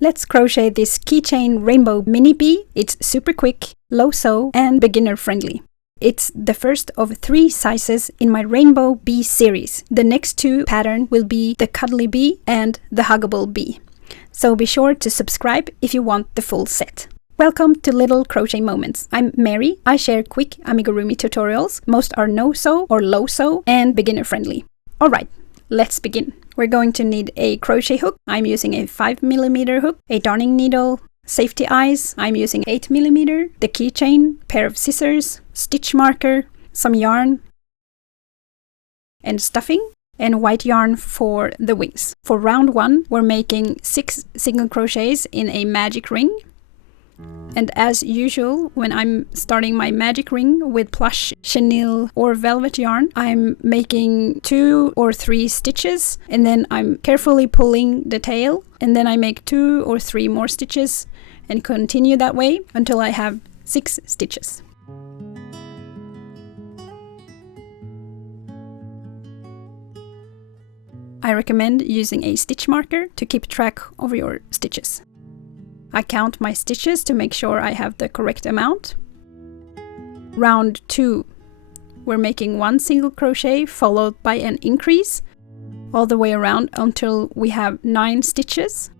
Let's crochet this keychain rainbow mini bee. It's super quick, low sew, and beginner friendly. It's the first of 3 sizes in my rainbow bee series. The next 2 pattern will be the cuddly bee and the huggable bee. So be sure to subscribe if you want the full set. Welcome to Little Crochet Moments. I'm Mary. I share quick amigurumi tutorials. Most are no sew or low sew and beginner friendly. Alright, let's begin. We're going to need a crochet hook. I'm using a 5mm hook, a darning needle, safety eyes. I'm using 8mm, the keychain, pair of scissors, stitch marker, some yarn, and stuffing, and white yarn for the wings. For round 1, we're making 6 single crochets in a magic ring. And as usual, when I'm starting my magic ring with plush, chenille or velvet yarn, I'm making 2 or 3 stitches, and then I'm carefully pulling the tail, and then I make 2 or 3 more stitches and continue that way until I have 6 stitches. I recommend using a stitch marker to keep track of your stitches. I count my stitches to make sure I have the correct amount. Round 2, we're making 1 single crochet followed by an increase all the way around until we have 9 stitches.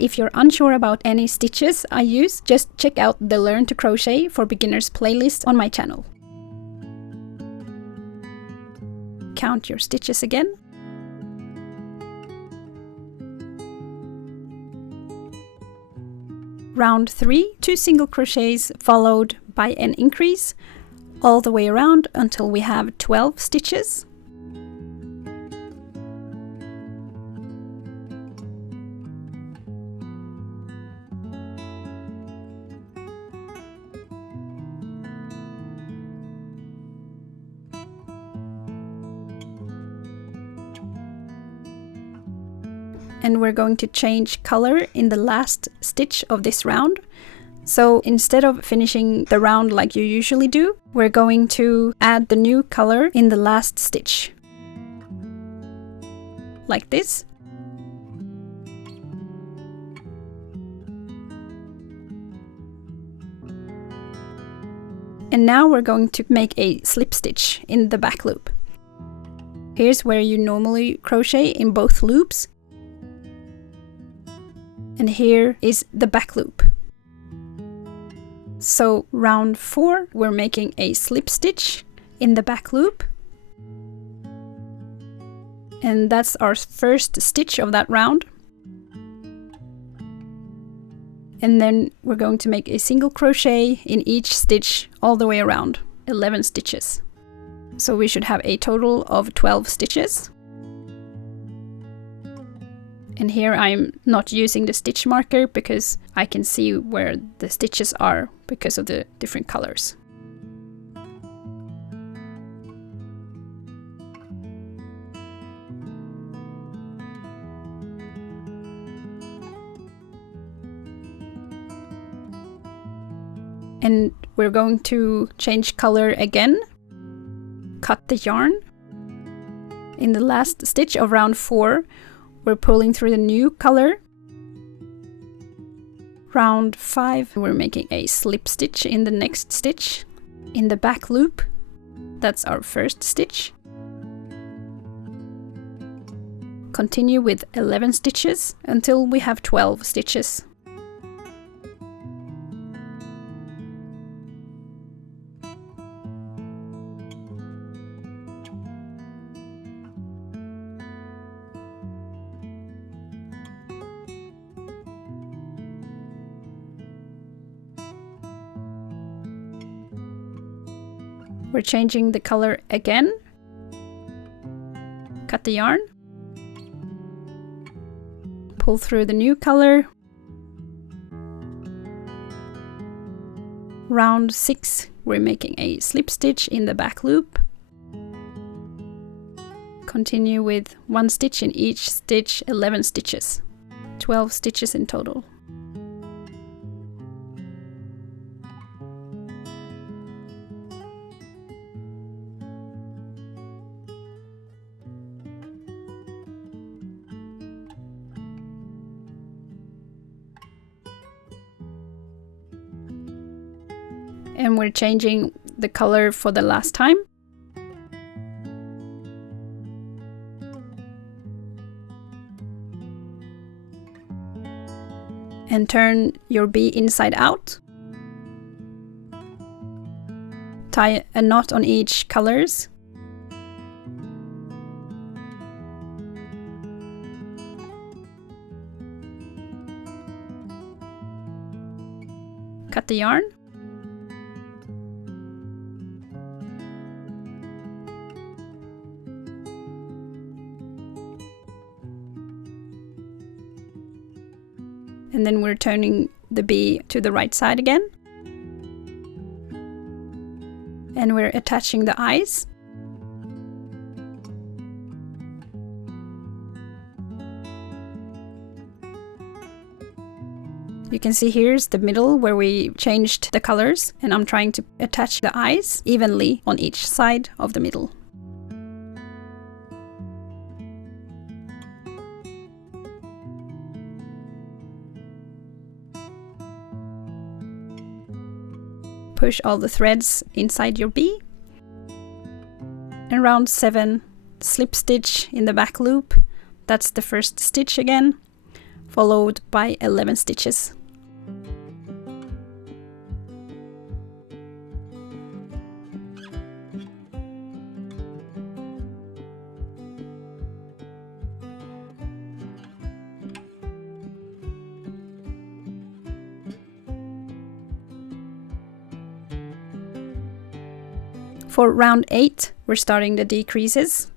If you're unsure about any stitches I use, just check out the Learn to Crochet for Beginners playlist on my channel. Count your stitches again. Round 3, 2 single crochets followed by an increase all the way around until we have 12 stitches. And we're going to change color in the last stitch of this round. So instead of finishing the round like you usually do, we're going to add the new color in the last stitch. Like this. And now we're going to make a slip stitch in the back loop. Here's where you normally crochet in both loops. And here is the back loop. So round 4, we're making a slip stitch in the back loop. And that's our first stitch of that round. And then we're going to make a single crochet in each stitch all the way around, 11 stitches. So we should have a total of 12 stitches. And here I'm not using the stitch marker because I can see where the stitches are because of the different colors. And we're going to change color again. Cut the yarn. In the last stitch of round 4, we're pulling through the new color. Round 5, we're making a slip stitch in the next stitch. In the back loop, that's our first stitch. Continue with 11 stitches until we have 12 stitches. We're changing the color again. Cut the yarn. Pull through the new color. Round 6, we're making a slip stitch in the back loop. Continue with 1 stitch in each stitch, 11 stitches. 12 stitches in total. And we're changing the color for the last time. And turn your bee inside out. Tie a knot on each colors. Cut the yarn. And then we're turning the bee to the right side again. And we're attaching the eyes. You can see here's the middle where we changed the colors, and I'm trying to attach the eyes evenly on each side of the middle. Push all the threads inside your bee. And round 7, slip stitch in the back loop. That's the first stitch again, followed by 11 stitches. For round 8, we're starting the decreases.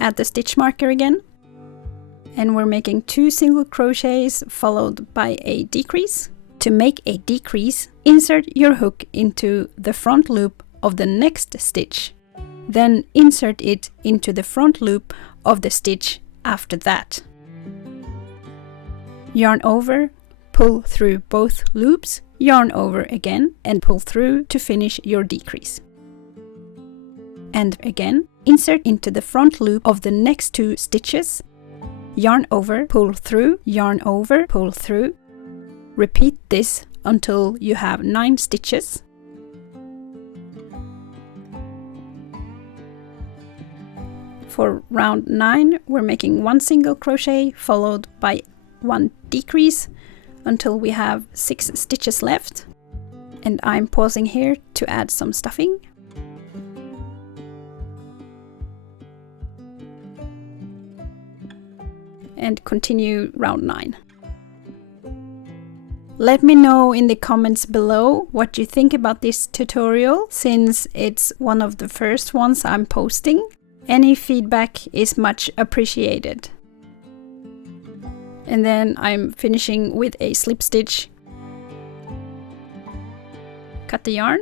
Add the stitch marker again. And we're making 2 single crochets followed by a decrease. To make a decrease, insert your hook into the front loop of the next stitch. Then insert it into the front loop of the stitch after that. Yarn over, pull through both loops, yarn over again and pull through to finish your decrease. And again, insert into the front loop of the next 2 stitches, yarn over, pull through, yarn over, pull through. Repeat this until you have 9 stitches. For round 9, we're making 1 single crochet followed by 1 decrease until we have 6 stitches left. And I'm pausing here to add some stuffing. And continue round 9. Let me know in the comments below what you think about this tutorial, since it's one of the first ones I'm posting. Any feedback is much appreciated. And then I'm finishing with a slip stitch. Cut the yarn,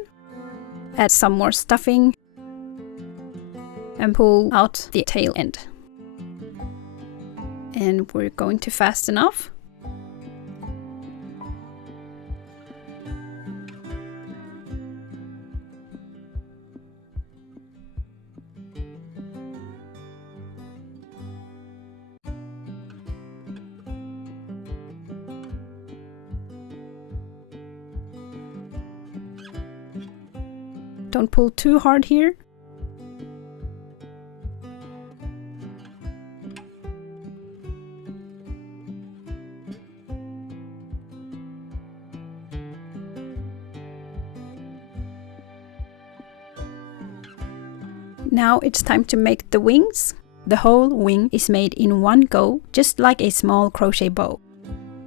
add some more stuffing, and pull out the tail end. And we're going to fasten off. Don't pull too hard here. Now it's time to make the wings. The whole wing is made in one go, just like a small crochet bow.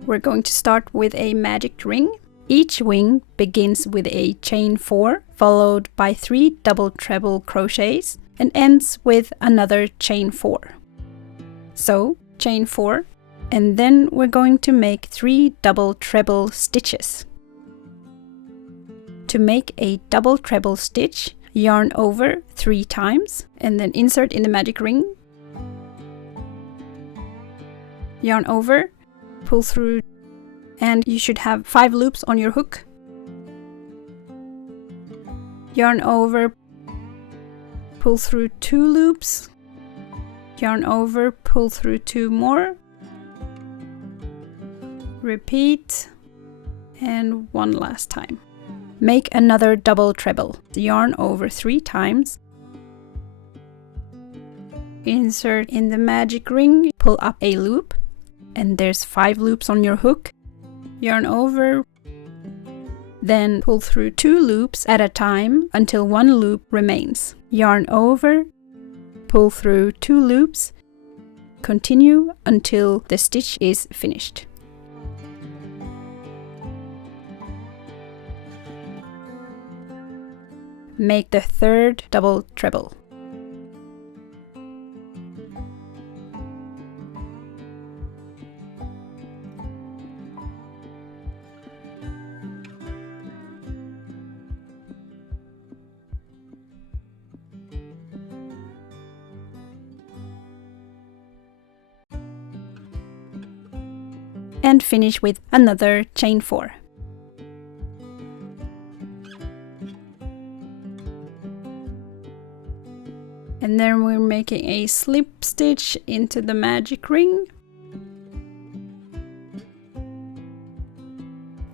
We're going to start with a magic ring. Each wing begins with a chain 4, followed by 3 double treble crochets, and ends with another chain 4. So, chain 4, and then we're going to make 3 double treble stitches. To make a double treble stitch, yarn over 3 times, and then insert in the magic ring. Yarn over, pull through, and you should have 5 loops on your hook. Yarn over, pull through 2 loops. Yarn over, pull through 2 more. Repeat, and one last time. Make another double treble. Yarn over 3 times. Insert in the magic ring, pull up a loop, and there's 5 loops on your hook. Yarn over, then pull through 2 loops at a time until 1 loop remains. Yarn over, pull through 2 loops, continue until the stitch is finished. Make the 3rd double treble. And finish with another chain 4. And then we're making a slip stitch into the magic ring.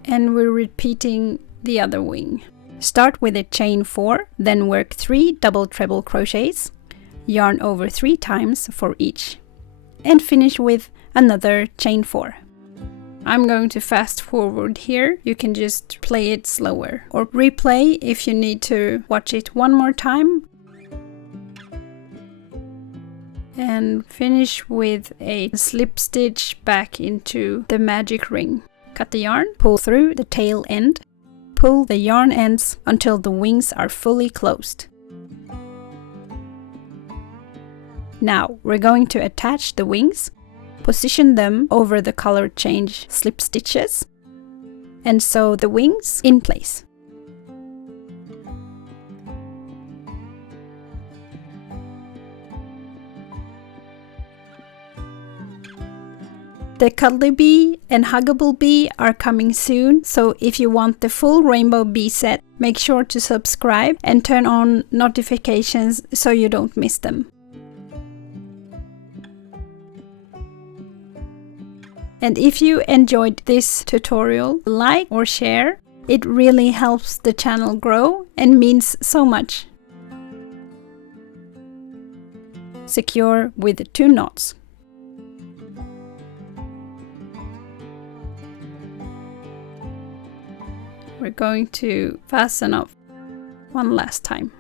And we're repeating the other wing. Start with a chain 4, then work 3 double treble crochets, yarn over 3 times for each, and finish with another chain 4. I'm going to fast forward here. You can just play it slower or replay if you need to watch it one more time. And finish with a slip stitch back into the magic ring. Cut the yarn, pull through the tail end, pull the yarn ends until the wings are fully closed. Now we're going to attach the wings. Position them over the color change slip stitches and sew the wings in place. The Cuddly Bee and Huggable Bee are coming soon, so if you want the full rainbow bee set, make sure to subscribe and turn on notifications so you don't miss them. And if you enjoyed this tutorial, like or share. It really helps the channel grow and means so much. Secure with 2 knots. We're going to fasten off one last time.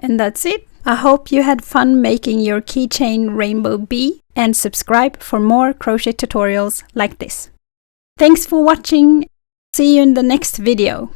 And that's it. I hope you had fun making your keychain rainbow bee, and subscribe for more crochet tutorials like this. Thanks for watching. See you in the next video.